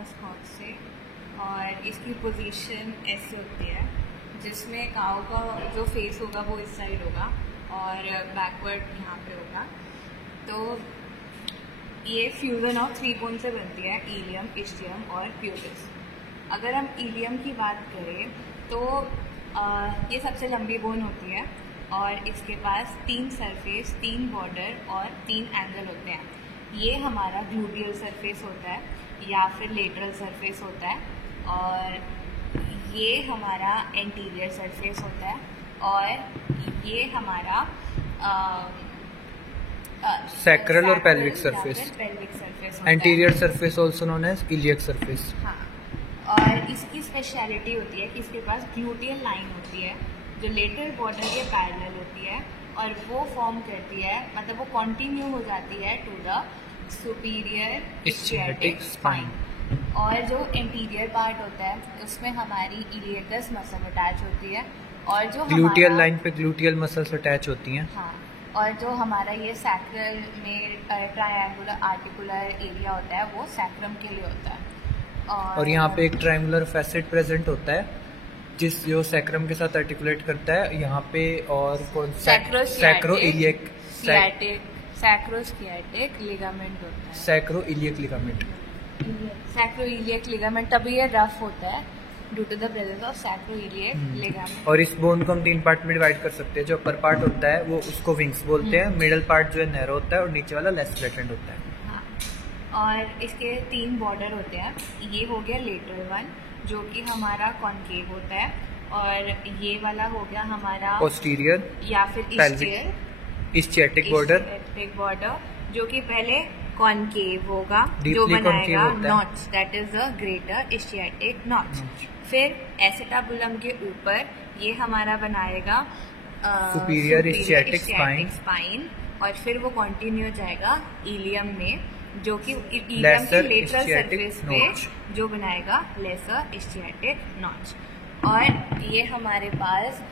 पास कॉक्से और इसकी पोजीशन ऐसे होती है जिसमें काऊ का जो फेस होगा वो इस साइड होगा और बैकवर्ड यहाँ पे होगा। तो ये फ्यूजन ऑफ 3 बोन से बनती है, इलियम, इस्टियम और प्यूबिस। अगर हम इलियम की बात करें तो ये सबसे लंबी बोन होती है और इसके पास 3 सरफेस, 3 बॉर्डर और 3 एंगल होते हैं। ये हमारा ग्लूटियल सरफेस होता है या फिर लेटरल सरफेस होता है और ये हमारा एंटीरियर सरफेस होता है और ये हमारा सैक्रल और pelvic surface, anterior surface also known as iliac surface. हाँ, और इसकी स्पेशलिटी होती है कि इसके पास ग्लूटियल लाइन होती है जो लेटरल बॉर्डर के पैरेलल होती है और वो फॉर्म करती है, मतलब वो कंटिन्यू हो जाती है टू द सुपीरियर इस्चिएटिक स्पाइन। और जो एंटीरियर पार्ट होता है उसमें हमारी इलियकस मसल अटैच होती है और जो ग्लूटियल लाइन पे ग्लूटियल मसल्स अटैच होती हैं। हाँ, और जो हमारा ये सैक्रल में ट्रायंगुलर आर्टिकुलर एरिया होता है वो सैक्रम के लिए होता है। और यहाँ पे एक ट्रायंगुलर फैसेट प्रेजेंट होता है जो सैक्रम के साथ आर्टिकुलेट करता है यहाँ पे। और कौन सैक्रोइलियक लिगामेंट होता है, सैक्रोइलियक लिगामेंट। सैक्रोइलियक लिगामेंट तभी ये रफ होता है due to the presence of sacroiliac ligament. और इस बोन को हम 3 पार्ट में डिवाइड कर सकते हैं। जो अपर पार्ट होता है वो उसको विंग्स बोलते हैं, मिडल पार्ट जो है नैरो होता है और नीचे वाला लेस फ्लैटेंड होता है। हाँ, और इसके 3 बॉर्डर होते हैं। ये हो गया लेटरल वन जो कि हमारा कॉन्केव होता है और ये वाला हो गया हमारा पोस्टीरियर या फिर इस्चिएटिक बॉर्डर जो कि पहले कॉन्केव होगा जो बनाएगा notch, that is the greater ischiatic notch. फिर एसिटाबुलम के ऊपर ये हमारा बनाएगा सुपीरियर इस्चिएटिक स्पाइन और फिर वो कंटिन्यू जाएगा इलियम में जो कि इलियम के लेटरल सरफेस पे जो बनाएगा लेसर इस्चिएटिक नॉच। और ये हमारे पास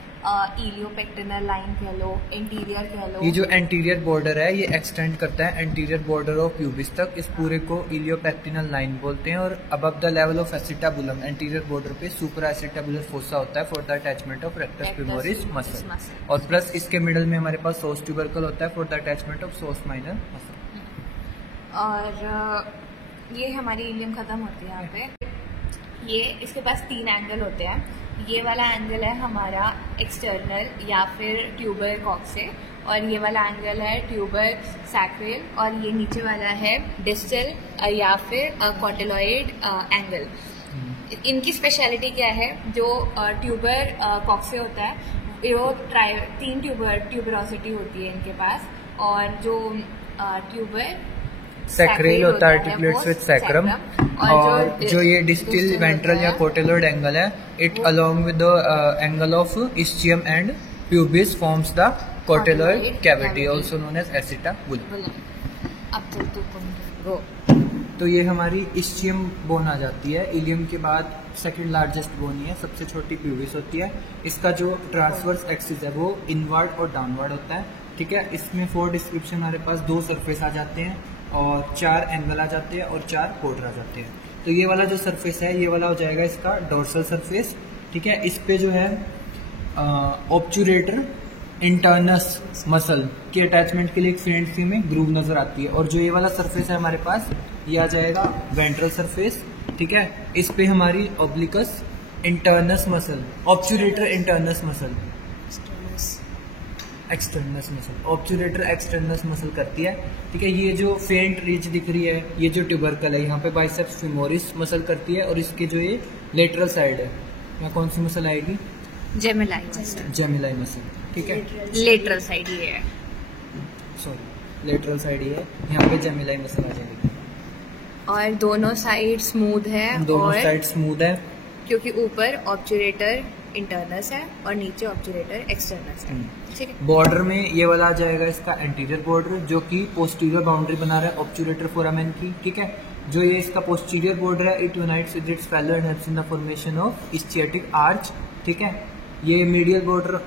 इलियोपेक्टिनल लाइन कह लो, एंटीरियर कह लो। ये जो एंटीरियर बॉर्डर है ये एक्सटेंड करता है एंटीरियर बॉर्डर ऑफ प्यूबिस तक। इस पूरे को इलियोपेक्टिनल लाइन बोलते हैं। और above the level of acetabulum anterior border पे सुपरा एसिटाबुलर फोसा होता है for the attachment of rectus femoris muscle. और प्लस इसके मिडल में हमारे पास सोस ट्यूबरकल होता है for the attachment of psoas minor muscle. और ये हमारी इलियम खत्म होती है यहाँ पे। ये इसके पास 3 एंगल होते हैं। ये वाला एंगल है हमारा एक्सटर्नल या फिर ट्यूबर कॉक्से और ये वाला एंगल है ट्यूबर सैक्रल और ये नीचे वाला है डिस्टल या फिर कॉटिलॉइड एंगल। इनकी स्पेशलिटी क्या है? जो ट्यूबर कॉक्से होता है वो 3 ट्यूबरोसिटी होती है इनके पास और जो ट्यूबर सैक्रल होता है आर्टिकुलेट्स विद सैक्रम। और जो ये डिस्टल वेंट्रल या कोटिलॉइड एंगल है it along with the angle of ischium and pubis forms the cotyloid cavity also known as acetabulum. अब चल तू तो ये हमारी इस्चियम बोन आ जाती है। इलियम के बाद सेकंड लार्जेस्ट बोन ही है, सबसे छोटी प्यूबिस होती है। इसका जो ट्रांसवर्स एक्सिस है वो इनवर्ड और डाउनवर्ड होता है। ठीक है, इसमें फॉर डिस्क्रिप्शन हमारे पास 2 सरफेस आ जाते हैं और 4 एंगल आ जाते हैं और 4 बॉर्डर आ जाते हैं। तो ये वाला जो सरफेस है ये वाला हो जाएगा इसका डोर्सल सरफेस। ठीक है, इस पे जो है ऑब्चुरेटर इंटरनस मसल के अटैचमेंट के लिए एक फेंट सी में ग्रूव नजर आती है। और जो ये वाला सरफेस है हमारे पास ये आ जाएगा वेंट्रल सरफेस। ठीक है, इस पे हमारी obliquus internus muscle, obturator internus muscle, externus muscle, obturator externus muscle करती है। ठीक है, ये जो फेंट रीच दिख रही है ये जो ट्यूबरकल है यहाँ पे बाइसेप्स फीमोरिस मसल करती है। और इसके जो ये लेटरल साइड है यहाँ कौन सी मसल आएगी? जेमिलाई मसल। ठीक है, लेटरल साइड ये है, सॉरी लेटरल साइड ये है, यहाँ पे जेमिलाई मसल आ जाएगी। और दोनों साइड स्मूथ है, दोनों साइड स्मूथ है क्योंकि ऊपर ऑब्चुरेटर इंटरनस है और नीचे ऑब्चुरेटर एक्सटर्नस है। ठीक है, बॉर्डर में ये वाला आ जाएगा इसका एंटीरियर बॉर्डर जो कि पोस्टीरियर बाउंड्री बना रहा है ऑब्चुरेटर फोरामेन की। ठीक है, जो ये इसका पोस्टीरियर बॉर्डर है it unites with its fellow and helps in the formation of ischiatic arch. ठीक है, ये मीडियल बॉर्डर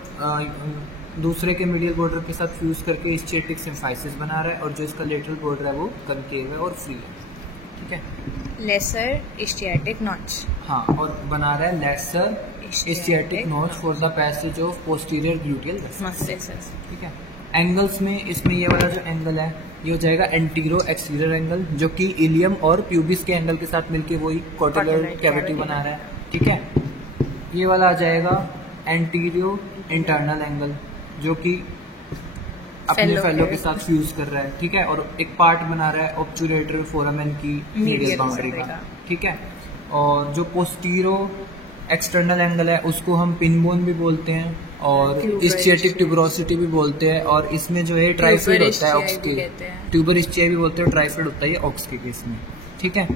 दूसरे के मीडियल बॉर्डर के साथ फ्यूज करके इस्चिएटिक सिम्फाइसिस बना रहा है और जो इसका लेटरल बॉर्डर है वो कनकेव है और फ्री है। ठीक है, लेसर इस्चियाटिक नॉच। हाँ, और बना रहा है lesser ischiatic notch for the passage of posterior gluteal vessel. ठीक है। एंगल्स में इसमें ये वाला जो एंगल है ये हो जाएगा एंटीरो एक्सटीरियर एंगल, जो कि इलियम और प्यूबिस के एंगल के साथ मिलके वही कॉटिलॉइड कैविटी बना रहा है। ठीक है। ये वाला आ जाएगा एंटीरियो इंटरनल एंगल, जो कि अपने फेलो के साथ फ्यूज कर रहा है। ठीक है। और एक पार्ट बना रहा है ऑब्चुलेटर फोरामेन की मीडियल बाउंड्री का। ठीक है। और जो पोस्टीरो एक्सटर्नल एंगल है उसको हम पिनबोन भी बोलते हैं और इस्चियाटिक ट्यूबरोसिटी भी बोलते हैं, और इसमें जो है ट्राइफिड होता है ऑक्स के, ट्यूबर इस्चिया भी बोलते हैं, ट्राइफिड होता है ये ऑक्स के केस में। ठीक है।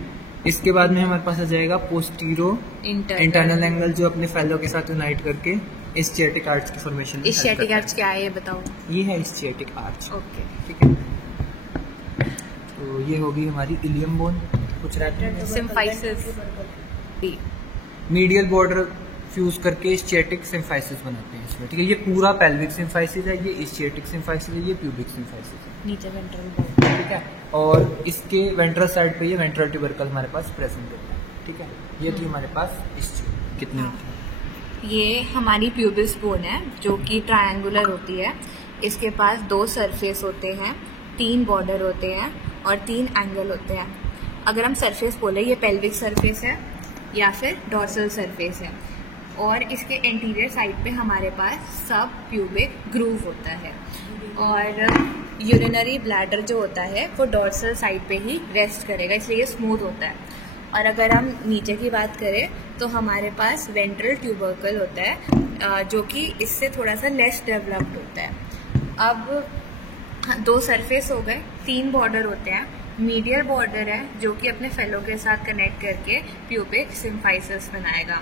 इसके बाद में हमारे पास आ जाएगा पोस्टीरो इंटरनल एंगल, जो अपने फेलो के साथ यूनाइट करके इस्चियाटिक आर्च की फॉर्मेशन में। इस्चियाटिक आर्च क्या है ये बताओ? ये है इस्चियाटिक आर्च। ओके। ठीक है। तो ये होगी हमारी इलियम बोन। कुछ सिम्फाइसिस मीडियल बॉर्डर फ्यूज करके इस्चियाटिक सिम्फाइसिस बनाते हैं इसमें। ठीक है। ये पूरा पेल्विक सिम्फाइसिस है, ये इस्चियाटिक सिम्फाइसिस है, ये प्यूबिक सिम्फाइसिस है। नीचे वेंट्रल। ठीक है। और इसके वेंट्रल साइड पे ये वेंट्रल ट्यूबरकल हमारे पास प्रेजेंट होता है। ठीक है। ये थी हमारे पास इस्चिया। कितने होते हैं? ये हमारी प्यूबिस बोन है जो कि ट्रायंगुलर होती है। इसके पास 2 सरफेस होते हैं, 3 बॉर्डर होते हैं और 3 एंगल होते हैं। अगर हम सरफेस बोले, ये पेल्विक सरफेस है या फिर डॉर्सल सरफेस है, और इसके इंटीरियर साइड पे हमारे पास सब प्यूबिक ग्रूव होता है, और यूरिनरी ब्लैडर जो होता है वो डॉर्सल साइड पे ही रेस्ट करेगा, इसलिए ये स्मूथ होता है। और अगर हम नीचे की बात करें तो हमारे पास वेंट्रल ट्यूबरकल होता है, जो कि इससे थोड़ा सा लेस डेवलप्ड होता है। अब 2 सरफेस हो गए, 3 बॉर्डर होते हैं। मीडियल बॉर्डर है जो कि अपने फेलो के साथ कनेक्ट करके प्यूबिक सिम्फाइसिस बनाएगा,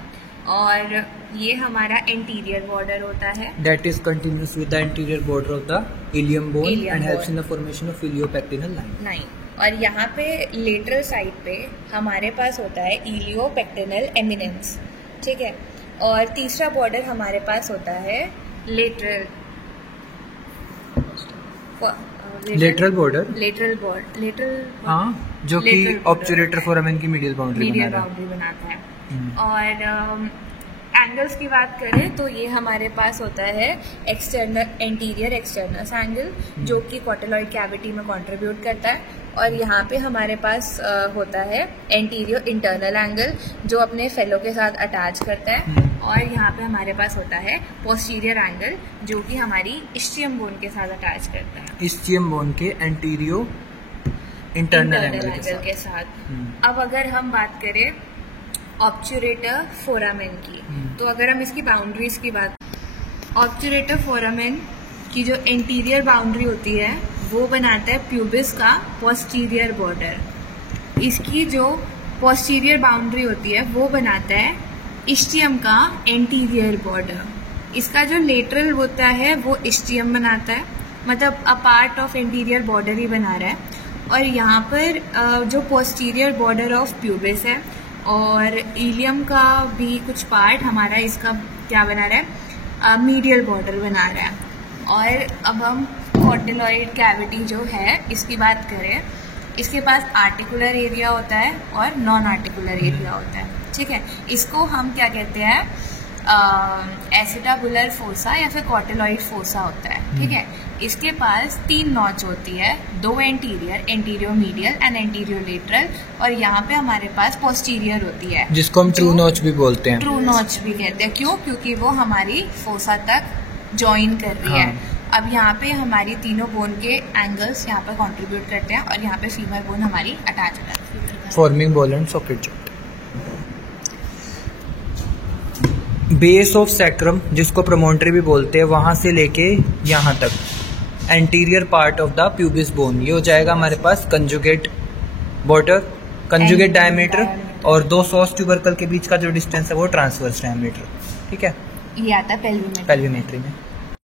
और ये हमारा इंटीरियर बॉर्डर होता है। That is continuous with the anterior border of the ilium bone and helps in the formation of iliopectineal line. और यहाँ पे लेटरल साइड पे हमारे पास होता है इलियोपेक्टिनल एमिनेंस। ठीक है। और तीसरा बॉर्डर हमारे पास होता है लेटरल बॉर्डर, हाँ, जो कि ऑब्चुलेटर फोरामेन की मीडियल बाउंड्री बनाता है। और एंगल्स की बात करें तो ये हमारे पास होता है एंटीरियर एक्सटर्नस एंगल, जो कि कॉटिलॉइड कैविटी में कंट्रीब्यूट करता है, और यहाँ पे हमारे पास होता है एंटीरियर इंटरनल एंगल जो अपने फेलो के साथ अटैच करता है, और यहाँ पे हमारे पास होता है पोस्टीरियर एंगल जो कि हमारी इस्चियम बोन के साथ अटैच करता है, इस्चियम बोन के एंटीरियो इंटरनल एंगल के साथ। अब अगर हम बात करें ऑब्चुरेटर फोरामेन की, तो अगर हम इसकी बाउंड्रीज की बात, ऑब्चुरेटर फोरामेन की जो इंटीरियर बाउंड्री होती है वो बनाता है प्यूबिस का पोस्टीरियर बॉर्डर। इसकी जो पोस्टीरियर बाउंड्री होती है वो बनाता है इस्चियम का एंटीरियर बॉर्डर। इसका जो लेटरल होता है वो इस्चियम बनाता है, मतलब a part of anterior border ही बना रहा है। और यहाँ पर जो पोस्टीरियर बॉर्डर ऑफ प्यूबिस है और इलियम का भी कुछ पार्ट हमारा इसका क्या बना रहा है, मीडियल बॉर्डर बना रहा है। और अब हम कॉटिलॉइड कैविटी जो है इसकी बात करें, इसके पास आर्टिकुलर एरिया होता है और नॉन आर्टिकुलर एरिया होता है। ठीक है। इसको हम क्या कहते हैं, एसिटाबुलर फोसा या फिर कॉटिलॉइड फोसा होता है। ठीक है। इसके पास 3 नॉच होती है, 2 anterior medial and anterior lateral, और यहाँ पे हमारे पास पोस्टीरियर होती है जिसको हम ट्रू नॉच भी बोलते हैं। ट्रू नॉच भी कहते हैं, क्यों? क्योंकि वो हमारी फोसा तक ज्वाइन कर रही है। अब यहाँ पे हमारी तीनों बोन के एंगल्स यहाँ पे कंट्रीब्यूट करते हैं, और यहाँ पे फीमर बोन हमारी अटैच हो जाती है, forming ball and socket joint. Base of sacrum, जिसको प्रोमोन्टरी भी बोलते हैं, वहां से लेके यहाँ तक anterior part of the pubis bone, ये हो जाएगा हमारे पास कंजुगेट बॉर्डर, कंजुगेट डायमीटर, और 2 सॉस ट्यूबरकल के बीच का जो डिस्टेंस है वो ट्रांसवर्स डायमीटर। ठीक है। ये आता है पेल्विमेट्री में।